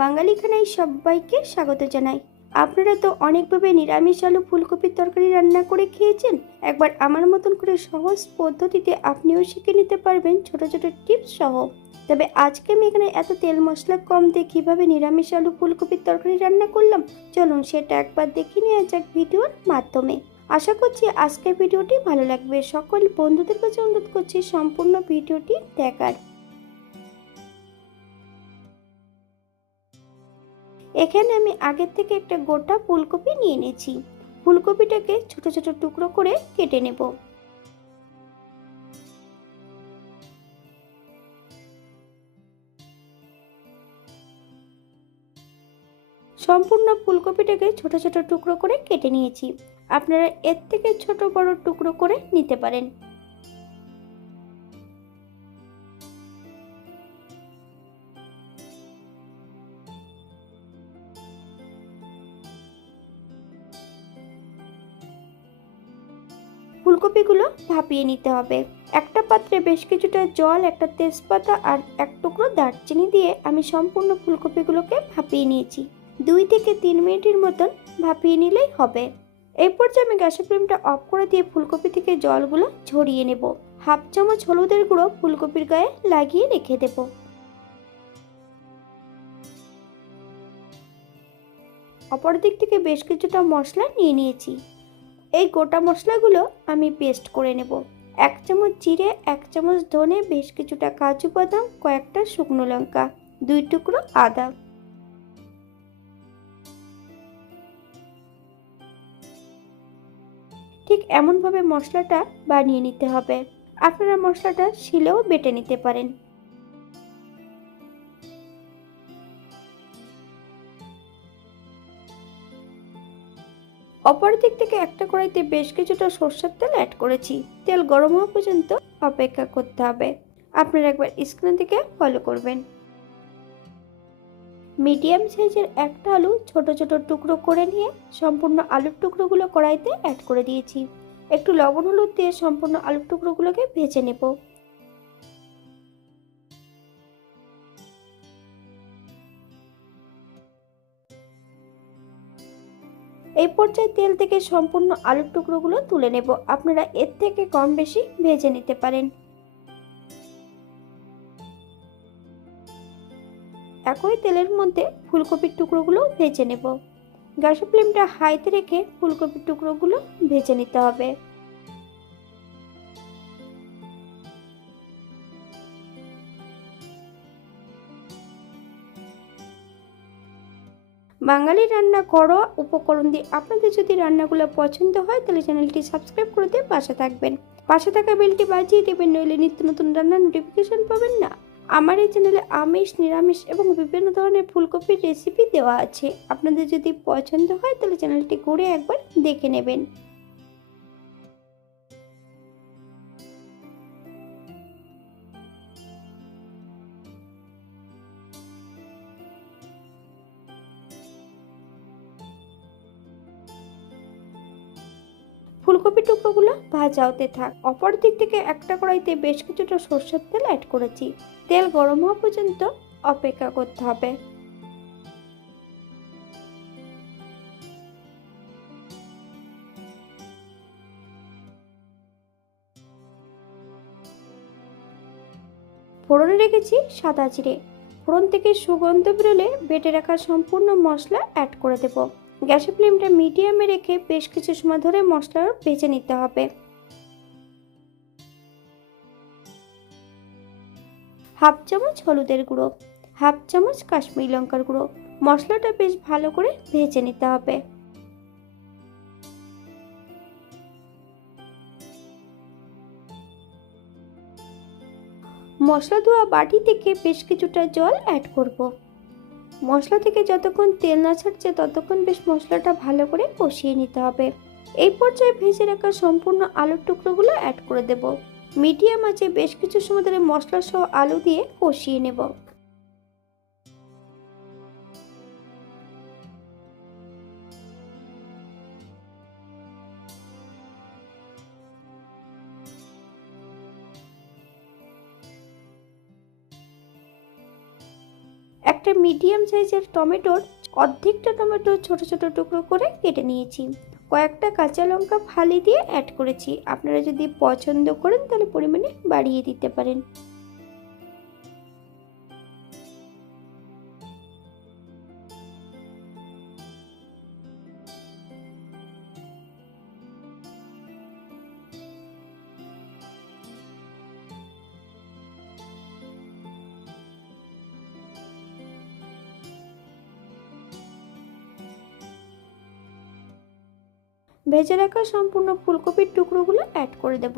বাঙালি খানায় সবাইকে স্বাগত জানাই। আপনারা তো অনেকভাবে নিরামিষ আলু, ফুলকপির তরকারি রান্না করে খেয়েছেন। একবার আমার মতন করে সহজ পদ্ধতিতে আপনিও শিখে নিতে পারবেন ছোট ছোট টিপস সহ। তবে আজকে আমি এখানে এত তেল মশলা কম দিয়ে কীভাবে নিরামিষ আলু, ফুলকপির তরকারি রান্না করলাম, চলুন সেটা একবার দেখে নেওয়া যাক ভিডিওর মাধ্যমে। আশা করছি আজকের ভিডিওটি ভালো লাগবে। সকল বন্ধুদের কাছে অনুরোধ করছি সম্পূর্ণ ভিডিওটি দেখার। এখানে আমি আগের থেকে একটা গোটা ফুলকপি নিয়ে নিয়েছি। ফুলকপিটাকে ছোট ছোট টুকরো করে কেটে নেব। সম্পূর্ণ ফুলকপিটাকে ছোট ছোট টুকরো করে কেটে নিয়েছি। আপনারা এর থেকে ছোট বড় টুকরো করে নিতে পারেন। ফুলকপিগুলো ভাপিয়ে নিতে হবে। একটা পাত্রে বেশ কিছুটা জল, একটা তেজপাতা আর এক টুকরো দারচিনি দিয়ে আমি সম্পূর্ণ ফুলকপিগুলোকে ভাপিয়ে নিয়েছি। দুই থেকে তিন মিনিটের মতন ভাপিয়ে নিলেই হবে। এই পর্যায়ে আমি গ্যাসের ফ্লেমটা অফ করে দিয়ে ফুলকপি থেকে জলগুলো ঝরিয়ে নেব। হাফ চামচ হলুদের গুঁড়ো ফুলকপির গায়ে লাগিয়ে রেখে দেব। অপর দিক থেকে বেশ কিছুটা মশলা নিয়ে নিয়েছি। এই গোটা মশলাগুলো আমি পেস্ট করে নেব। এক চামচ জিরে, এক চামচ ধনে, বেশ কিছুটা কাজু বাদাম, কয়েকটা শুকনো লঙ্কা, দুই টুকরো আদা। ঠিক এমনভাবে মশলাটা বানিয়ে নিতে হবে। আপনারা মশলাটা শিলেও বেটে নিতে পারেন। অপর দিক থেকে একটা কড়াইতে বেশ কিছুটা সর্ষের তেল অ্যাড করেছি। তেল গরম হওয়া পর্যন্ত অপেক্ষা করতে হবে। আপনারা একবার স্ক্রিন থেকে ফলো করবেন। মিডিয়াম সাইজের একটা আলু ছোট ছোট টুকরো করে নিয়ে সম্পূর্ণ আলুর টুকরোগুলো কড়াইতে অ্যাড করে দিয়েছি। একটু লবণ হলুদ দিয়ে সম্পূর্ণ আলুর টুকরোগুলোকে ভেজে নেব। এই পর্যায়ে তেল থেকে সম্পূর্ণ আলুর টুকরোগুলো তুলে নেব। আপনারা এর থেকে কম বেশি ভেজে নিতে পারেন। একই তেলের মধ্যে ফুলকপির টুকরোগুলো ভেজে নেব। গ্যাসের ফ্লেমটা হাইতে রেখে ফুলকপির টুকরোগুলো ভেজে নিতে হবে। বাঙালি রান্না ঘরোয়া উপকরণ দিয়ে আপনাদের যদি রান্নাগুলো পছন্দ হয়, তাহলে চ্যানেলটি সাবস্ক্রাইব করে দিয়ে পাশে থাকবেন। পাশে থাকা বেলটি বাজিয়ে দেবেন, নইলে নিত্য নতুন রান্নার নোটিফিকেশন পাবেন না। আমার এই চ্যানেলে আমিষ, নিরামিষ এবং বিভিন্ন ধরনের ফুলকপির রেসিপি দেওয়া আছে। আপনাদের যদি পছন্দ হয়, তাহলে চ্যানেলটি ঘুরে একবার দেখে নেবেন। ফুলকপি টুকরোগুলো ভাজা হতে থাক। অপর দিক থেকে একটা কড়াইতে বেশ কিছুটা সর্ষের তেল অ্যাড করেছি। তেল গরম হওয়া পর্যন্ত অপেক্ষা করতে হবে। ফোড়নে রেখেছি সাদা জিরে। ফোড়ন থেকে সুগন্ধ বেরোলে বেটে রাখা সম্পূর্ণ মশলা অ্যাড করে দেবো। গ্যাসের ফ্লেমটা মিডিয়ামে রেখে বেশ কিছু সময় ধরে মশলা ভেজে নিতে হবে। হাফ চামচ হলুদের গুঁড়ো, হাফ চামচ কাশ্মীরি লঙ্কার গুঁড়ো, মশলাটা বেশ ভালো করে ভেজে নিতে হবে। মশলা ধোয়া বাটি থেকে বেশ কিছুটা জল অ্যাড করব। মশলা থেকে যতক্ষণ তেল না ছাড়ছে ততক্ষণ বেশ মশলাটা ভালো করে কষিয়ে নিতে হবে। এই পর্যায়ে ভেজে রাখা সম্পূর্ণ আলুর টুকরোগুলো অ্যাড করে দেব। মিডিয়াম আছে বেশ কিছু সময় ধরে মশলা সহ আলু দিয়ে কষিয়ে নেব। একটা মিডিয়াম সাইজের টমেটোর অর্ধেকটা টমেটো ছোট ছোট টুকরো করে কেটে নিয়েছি। কয়েকটা কাঁচা লঙ্কা ফালি দিয়ে অ্যাড করেছি। আপনারা যদি পছন্দ করেন তাহলে পরিমাণে বাড়িয়ে দিতে পারেন। ভেজে রাখা সম্পূর্ণ ফুলকপির টুকরোগুলো অ্যাড করে দেব।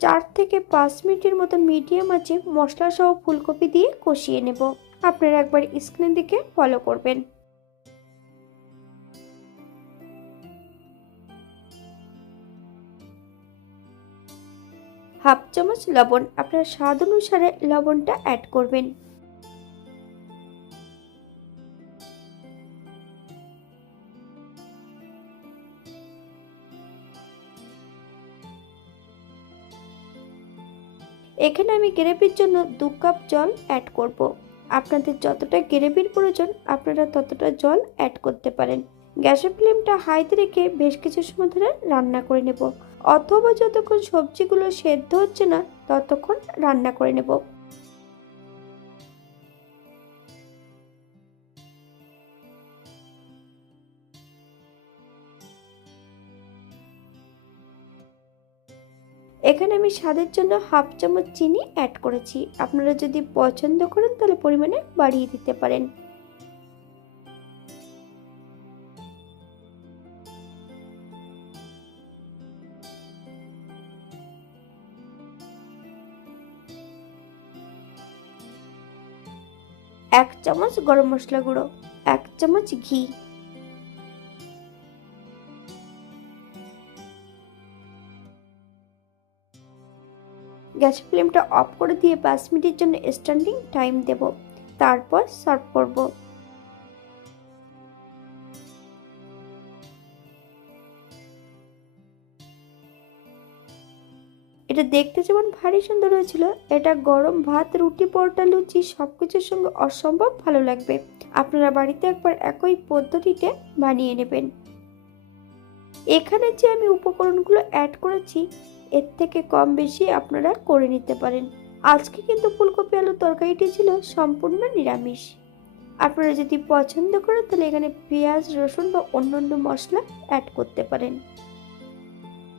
চার থেকে পাঁচ মিনিটের মতো মিডিয়াম আছে মশলা সহ ফুলকপি দিয়ে কষিয়ে নেব। আপনারা একবার স্ক্রিনের দিকে ফলো করবেন। হাফ চামচ লবণ, আপনার স্বাদ অনুসারে লবণটা অ্যাড করবেন। এখানে আমি গ্রেভির জন্য দু কাপ জল অ্যাড করব। আপনাদের যতটা গ্রেভির প্রয়োজন, আপনারা ততটা জল অ্যাড করতে পারেন। গ্যাসের ফ্লেমটা হাইতে রেখে বেশ কিছু সময় ধরে রান্না করে নেব। অথবা যতক্ষণ সবজিগুলো সেদ্ধ হচ্ছে না, ততক্ষণ রান্না করে নেব। এখানে আমি স্বাদের জন্য হাফ চামচ চিনি অ্যাড করেছি। আপনারা যদি পছন্দ করেন, তাহলে পরিমাণে বাড়িয়ে দিতে পারেন। এক চামচ গরম মশলা গুঁড়ো, এক চামচ ঘি। গ্যাস ফ্লেমটা অফ করে দিয়ে পাঁচ মিনিটের জন্য স্ট্যান্ডিং টাইম দেব। তারপর সার্ভ করব। এটা দেখতে যেমন ভারী সুন্দর হয়েছিল, এটা গরম ভাত, রুটি, পরোটা, লুচি সব কিছুর সঙ্গে অসম্ভব ভালো লাগবে। আপনারা বাড়িতে একবার একই পদ্ধতিতে বানিয়ে নেবেন। এখানে যে আমি উপকরণগুলো অ্যাড করেছি, এর থেকে কম বেশি আপনারা করে নিতে পারেন। আজকে কিন্তু ফুলকপি আলু তরকারিটি ছিল সম্পূর্ণ নিরামিষ। আপনারা যদি পছন্দ করেন তাহলে এখানে পেঁয়াজ, রসুন বা অন্যান্য মশলা অ্যাড করতে পারেন।